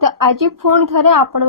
तो आज पुणी थे आपण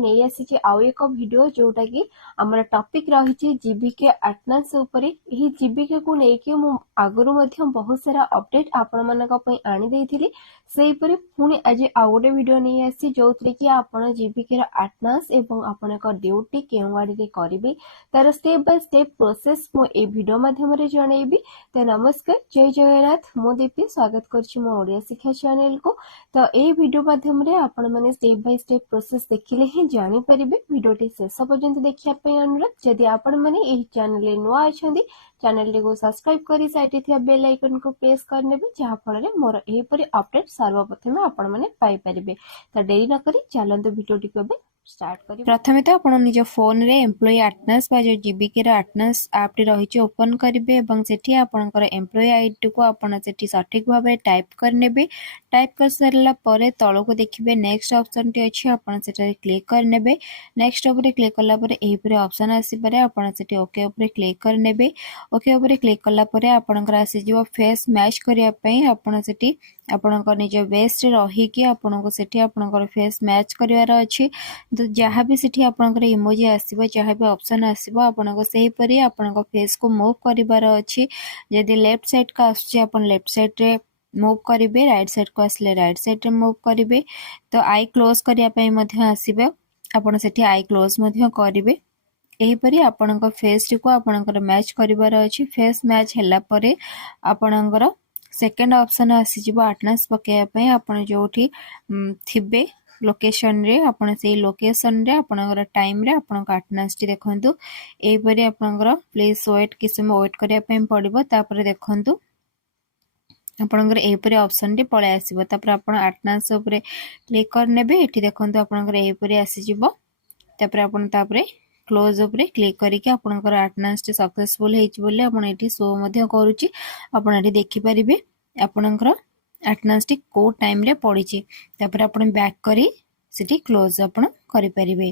नहीं आसी आउ एक वीडियो जोटा कि आमर टॉपिक रही जीविका अटेंडेंस उपर यही जीविका को लेकिन मु आगुरी बहुत सारा अपडेट आपण मानी आनी से पुणी आज आउ गोटे वीडियो नहीं आसी जो कि आपण जीविकार अटेंडेंस एवं आपण ड्यूटी केउ गाड़ी करेंगे तार स्टेप बाय स्टेप प्रोसेस मुझे वीडियो माध्यम जनइबी। तो नमस्कार, जय जगन्नाथ। मु दीपी स्वागत करुच्ची मो ओडिया शिक्षा चैनल को। तो ये वीडियो माध्यम आपण मैंने स्टेप बाय स्टेप प्रोसेस देखिले ही जानी परिबे। वीडियोटी शेष पर्यंत देखिया पे अनुरोध। जदि आपण मैंने एही चैनल रे नुआ अछंदी चैनल को सब्सक्राइब करी साइड रे थिया बेल आइकन को प्रेस कर नेबे जहा फल रे मोर एही परि अपडेट सर्वप्रथम आपण मैंने पाई परिबे। तो देरी न करी चलंतु वीडियोटी को बे स्टार्ट करी। प्रथमे तो आपण निज फोन रे एम्प्लॉय अटेंडेंस बा जो जीविका रा अटेंडेंस ऐप टी रही छि ओपन करिवे एवं सेठी आपनकर एम्प्लॉय आईडी को आपण सेठी सठिक भाबे टाइप कर नेबे। टाइप कर सरला परे तळो को देखिबे नेक्स्ट ऑप्शन टी अछि आपण सेटा क्लिक कर नेबे। नेक्स्ट ऊपर क्लिक करला परे एही परे ऑप्शन आसी पारे आपण सेठी ओके ऊपर क्लिक कर नेबे। ओके ऊपर क्लिक करला परे आपनकर आसी जिवो फेस मैच करिया पई आपण सेठी आपनकर निज बेस रे रही कि आपनको सेठी आपनकर फेस मैच करिवार अछि। तो जहाँ भी सेठी आपनकर इमोजी आसीबो जहाँ भी ऑप्शन आसीबो आपनको सही परी आपनको फेस को मूव करिवार अछि। यदि लेफ्ट साइड का आछि आपन लेफ्ट साइड रे मूव करिवे, राइट साइड को आसले राइट साइड रे मूव करिवे। तो आई क्लोज करिया पई मध्य आसीबो आपन सेठी आई क्लोज मध्य करिवे। एही परी आपनकर फेस को आपनकर मैच करिवार अछि। फेस मैच हैला परे आपनकर सेकंड ऑप्शन आसी जिवो अटेंडेंस पकेया पई आपन जोठी थिबे लोकेशन रे आपण से लोकेशन रे आपनकर टाइम रे आपनकर अटेंडेंस टी देखंतु। एही परी आपनकर प्लीज वेट किछ समय वेट करिया पई पड़िबो। तापर देखंतु आपनकर एही परी ऑप्शन टी पळे आसीबो। तापर आपण अटेंडेंस ऊपर क्लिक कर नेबे। एठी देखंतु आपनकर एही परी आसी जिवो। तापर आपण तापर क्लोज ऊपर क्लिक करिके आपनकर अटेंडेंस टी सक्सेसफुल हेछि बोले आपण एठी शो मध्ये करूची। आपण एठी देखि परिबे आपनकर अटेंडेंस टी को टाइम रे पड़ी छि। तापर आपण बैक करी सिटी क्लोज आपण करि परिबे।